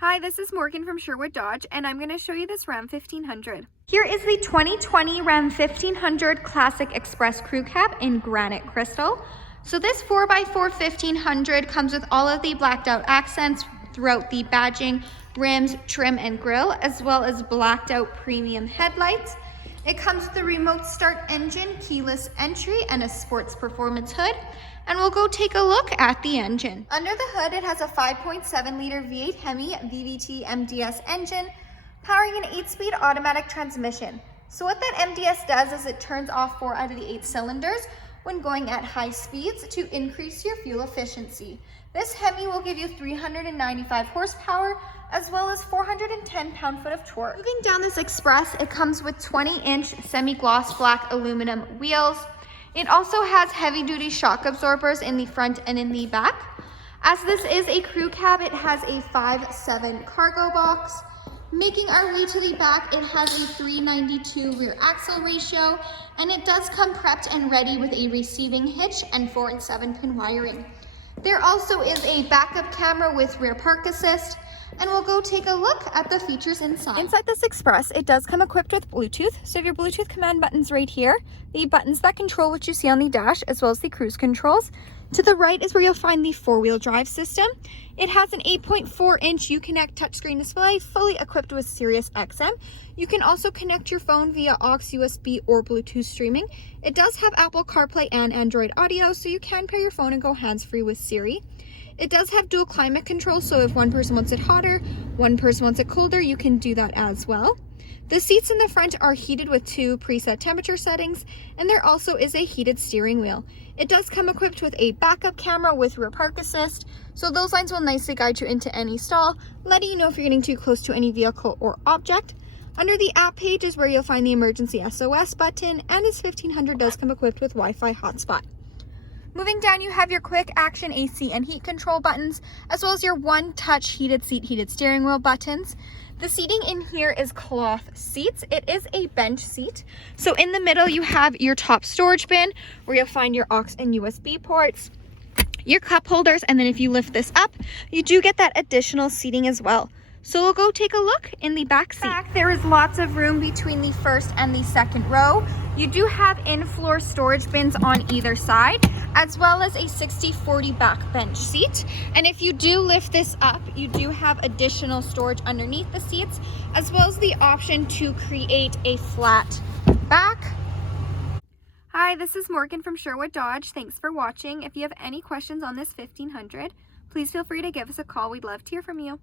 Hi, this is Morgan from Sherwood Dodge, and I'm going to show you this Ram 1500. Here is the 2020 Ram 1500 Classic Express Crew Cab in granite crystal. So this 4x4 1500 comes with all of the blacked out accents throughout the badging, rims, trim, and grille, as well as blacked out premium headlights. It comes with a remote start engine, keyless entry, and a sports performance hood. And we'll go take a look at the engine. Under the hood, it has a 5.7 liter V8 Hemi VVT MDS engine, powering an 8-speed automatic transmission. So what that MDS does is it turns off 4 out of the 8 cylinders when going at high speeds to increase your fuel efficiency. This Hemi will give you 395 horsepower as well as 410 pound-foot of torque. Moving down this Express, it comes with 20-inch semi-gloss black aluminum wheels. It also has heavy-duty shock absorbers in the front and in the back. As this is a crew cab, it has a 5'7" cargo box. Making our way to the back, it has a 392 rear axle ratio, and it does come prepped and ready with a receiving hitch and 4 and 7 pin wiring. There also is a backup camera with rear park assist, and we'll go take a look at the features inside. Inside this Express, it does come equipped with Bluetooth. So you have your Bluetooth command buttons right here, the buttons that control what you see on the dash, as well as the cruise controls. To the right is where you'll find the 4-wheel drive system. It has an 8.4-inch Uconnect touchscreen display, fully equipped with Sirius XM. You can also connect your phone via aux, USB, or Bluetooth streaming. It does have Apple CarPlay and Android Audio, so you can pair your phone and go hands-free with Siri. It does have dual climate control, so if one person wants it hotter, one person wants it colder, you can do that as well. The seats in the front are heated with 2 preset temperature settings, and there also is a heated steering wheel. It does come equipped with a backup camera with rear park assist, so those lines will nicely guide you into any stall, letting you know if you're getting too close to any vehicle or object. Under the app page is where you'll find the emergency SOS button, and this 1500 does come equipped with Wi-Fi hotspot. Moving down, you have your quick action AC and heat control buttons, as well as your one-touch heated seat, heated steering wheel buttons. The seating in here is cloth seats. It is a bench seat. So in the middle, you have your top storage bin where you'll find your aux and USB ports, your cup holders, and then if you lift this up, you do get that additional seating as well. So we'll go take a look in the back seat. There is lots of room between the first and the second row. You do have in-floor storage bins on either side, as well as a 60/40 back bench seat. And if you do lift this up, you do have additional storage underneath the seats, as well as the option to create a flat back. Hi, this is Morgan from Sherwood Dodge. Thanks for watching. If you have any questions on this 1500, please feel free to give us a call. We'd love to hear from you.